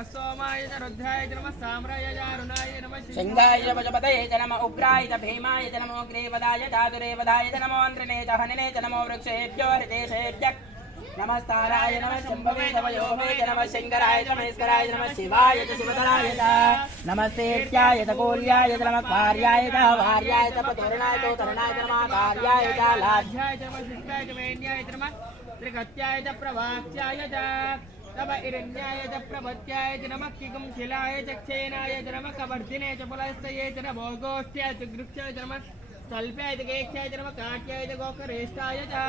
नमः सोमाय च रुद्राय च नमः साम्राय च अरुणाय नमः सिंहाय च पशुपतये च नमः उग्राय च भीमाय च नमो ग्रीवदाय चातुरेवदाय च नमो अन्त्रिणे च हनिने च नमो वृक्षेभ्यो हृदेशेभ्यः नमस्ताराय नमः शम्भवे च वयोमे च नमः शङ्कराय च महेश्वराय च नमः शिवाय च शिवतराय च नमस्तेभ्याय च कोल्याय च नमः कार्याय च वार्याय च पतोरणाय च तरुणाय च नमः कार्याय च लाभ्याय च नमः शिष्टाय च मेन्याय च नमः त्रिगत्याय च प्रवाक्याय च तव इरण्याय च प्रभत्याय च नमः किगुं शिलाय च क्षेनाय च नमः कवर्धिने च पुलस्तये च नमो गोष्ठ्याय च गृक्षाय च नमः तल्प्याय च गेक्षाय च नमः काट्याय च गोकरेष्ठाय च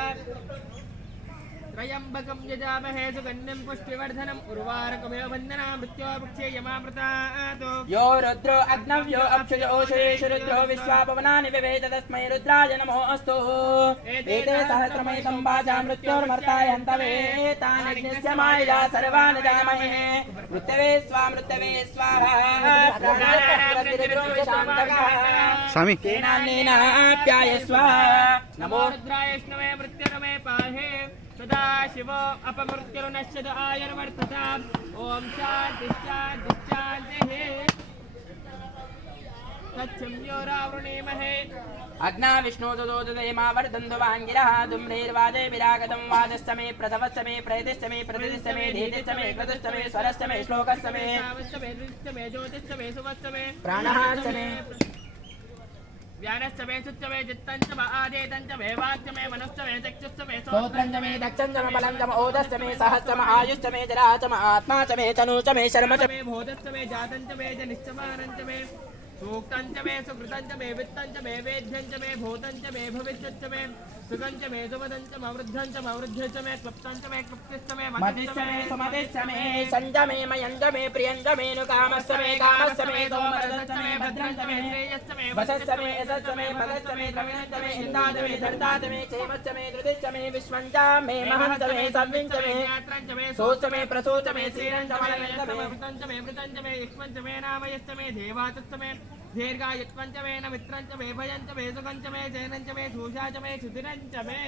त्रयंबकं यजामहे सुगन्धिं पुष्टिवर्धनम् उर्वारुकमिव बन्धना मृत्योर्मुक्षे यमामृतात् यो रुद्रो अग्नव्यो अक्षयो ओषेषु रुद्रो विश्वापवनानि विवेद तस्मै रुद्राय नमो अस्तु एते सहस्रमयं वाचा मृत्योर्मर्ताय हन्तवे तानग्निस्य माया सर्वान् जामहे मृत्यवे स्वाहा स्वामी केनान्नेनाप्यायस्व नमो रुद्राय विष्णवे मृत्युर्मे पाहे सदा शिव अपमृत्युर्नश्यत आयुर्वर्धताम् ओम शान्ति शान्ति शान्तिः तच्छम्योरावृणीमहे अग्ना विष्णु दोदयमा वर्धन्तो वाङ्गिरः धूम्रैर्वाजे विरागतं वाजस्तमे प्रथमस्तमे प्रयतिस्तमे प्रतिष्ठमे धीतिस्तमे कृतस्तमे स्वरस्तमे श्लोकस्तमे सावस्तमे ज्योतिस्तमे सुवस्तमे प्राणहास्तमे व्यानस्तमे सुच्चमे चित्तञ्चमे आदेतञ्चमे वाच्यमे मनस्तमे चक्षुस्तमे स्तोत्रञ्चमे दक्षञ्चमे बलञ्चमे ओदस्तमे सहस्रमे आयुष्चमे जराचमे आत्माचमे तनुचमे शर्मचमे भूतस्तमे जातञ्चमे जनिश्चमानञ्चमे सूक्तञ्चमे सुकृतञ्चमे वित्तञ्चमे वेद्यञ्चमे भूतञ्चमे भविष्यञ्चमे सुगञ्चमे सुमदञ्चमे वृद्धञ्चमे वृद्ध्यञ्चमे क्लुप्तञ्चमे क्लुप्तिश्चमे मतिश्चमे सुमतिश्चमे सञ्जमे मयञ्जमे प्रियञ्जमे नुकामश्चमे कामश्चमे सोमरसश्चमे भद्रञ्चमे श्रेयश्चमे वशश्चमे यशश्चमे पदश्चमे द्रविणञ्चमे इन्दाचमे धर्ताचमे क्षेमश्चमे धृतिश्चमे विश्वञ्चमे महञ्चमे संविञ्चमे सोचमे प्रसोचमे श्रीरञ्चमे वृतञ्चमे वृतञ्चमे युक्मञ्चमे नामयश्चमे देवाचश्चमे दीर्घायुत्वञ्चमे न मित्रञ्चमे भयञ्चमे सुखञ्चमे जैनञ्चमे धूषाचमे क्षुतिरञ्चमे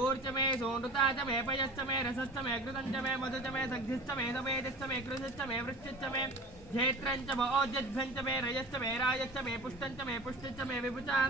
ऊर्चमे सोनृताचमे पयश्चमे रसश्चमे कृतञ्चमे मधुचमे सग्धिश्चमे समेधिश्चमे कृषिश्चमे वृक्षिश्चमे क्षेत्रञ्चमे ओजद्भञ्चमे रयश्चमे रायश्चमे पुष्टञ्चमे पुष्टिश्चमे विभुचा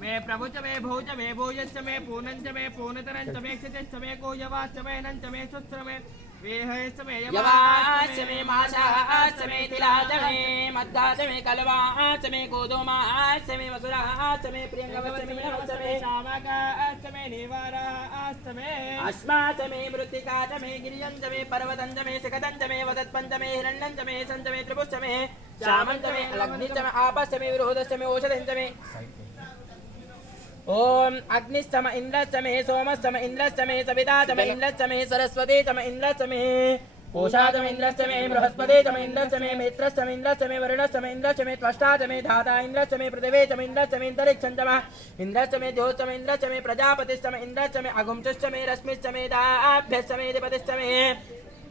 मे प्रभुचमे भोजमे भोजश्चमे पूनञ्चमे पूनतरञ्चमे क्षितिश्चमे कोयवाश्चमे नञ्चमे शुश्रमे वेहयश्चमे यवाश्चमे माशाश्चमे तिलाचमे मद्दाचमे कलवाश्चमे गोधूमाश्चमे वसुराश्चमे प्रियङ्गवश्चमे नवश्चमे शावकाश्चमे निवाराश्चमे अस्माचमे मृत्तिकाचमे गिरियञ्चमे पर्वतञ्चमे सिकतञ्चमे वदत्पञ्चमे हिरण्यञ्चमे सञ्चमे त्रिपुश्चमे श्यामञ्चमे लग्निश्चमे आपश्चमे विरोधश्चमे ओषधञ्चमे ओम अग्निश्चम इंद्रश्चमे सोमश्चम इंद्रश्चमे सविताचमे इंद्रश्चमे सरस्वतीचमे इंद्रश्चमे कोशाचमे इंद्रश्चमे बृहस्पतिचमे इंद्रश्चमे मित्रश्चमे इंद्रश्चमे वरुणश्चमे इंद्रश्चमे त्वष्टाचमे धाता इंद्रश्चमे पृथिवीचमे इंद्रश्चमे इंद्रिक्षञ्चमे इंद्रश्चमे द्योश्चमे इंद्रश्चमे प्रजापतिश्चमे इंद्रश्चमे अगुंश्चमे रश्मिश्चमे दाभ्यश्चमे दिपतिश्चमे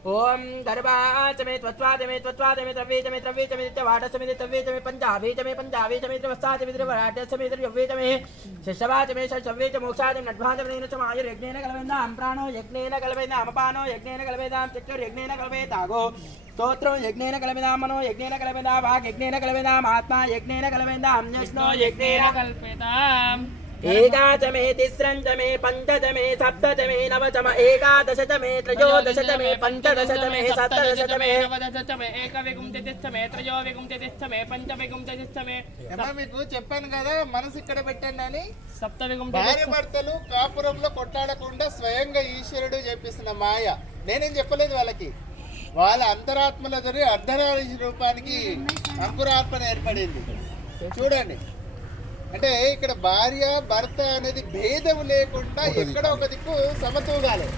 ओम गर्भाचमे त्वत्वाचमे त्वत्वाचमे त्रव्येचमे त्रव्येचमे वाटश्चमे त्रव्येचमे पंचाभीचमे पंचाभीचमे त्रिवत्साचमे त्रिवराट्यश्चमे त्रिव्येचमे शिशवाचमे षट्व्येचमे मोक्षाचमे नड्भाचमे नचम आयुर्यज्ञेन कल्पेन्दां प्राणो यज्ञेन कल्पेन्दां अपानो यज्ञेन कल्पेन्दां चक्षुर्यज्ञेन कल्पेतागो स्तोत्रो यज्ञेन कल्पेन्दां मनो यज्ञेन कल्पेन्दां वाक् यज्ञेन कल्पेन्दां आत्मा यज्ञेन कल्पेन्दां यज्ञो यज्ञेन कल्पेताम् एकाचमे तिस्रञ्चमे पञ्चचमे सप्तचमे नवचम एकादशचमे त्रयोदशचमे पञ्चदशचमे सप्तदशचमे नवदशचमे एकविंशतिश्चमे त्रयोविंशतिश्चमे पंचविंशतिश्चमे మీకు చెప్పాను కదా మనసు ఇక్కడ పెట్టండి అని సప్తవింశతి భార్య భర్తలు కాపురంలో కొట్టాడకుండా స్వయంగా ఈశ్వరుడు చెప్పిస్తున్న మాయ నేనేం చెప్పలేదు వాళ్ళకి వాళ్ళ అంతరాత్మల ద్వారా అర్ధనారీశ్వర రూపానికి అంకురార్పణ ఏర్పడింది చూడండి అంటే ఇక్కడ భార్య భర్త అనేది భేదం లేకుండా ఎక్కడ ఒక దిక్కు సమతూగాలి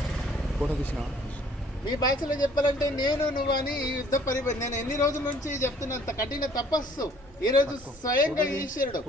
మీ భాషలో చెప్పాలంటే నేను నువ్వు అని ఈ యుద్ధ పరిబడి నేను ఎన్ని రోజుల నుంచి చెప్తున్నంత కఠిన తపస్సు ఈరోజు స్వయంగా ఈశ్వరుడు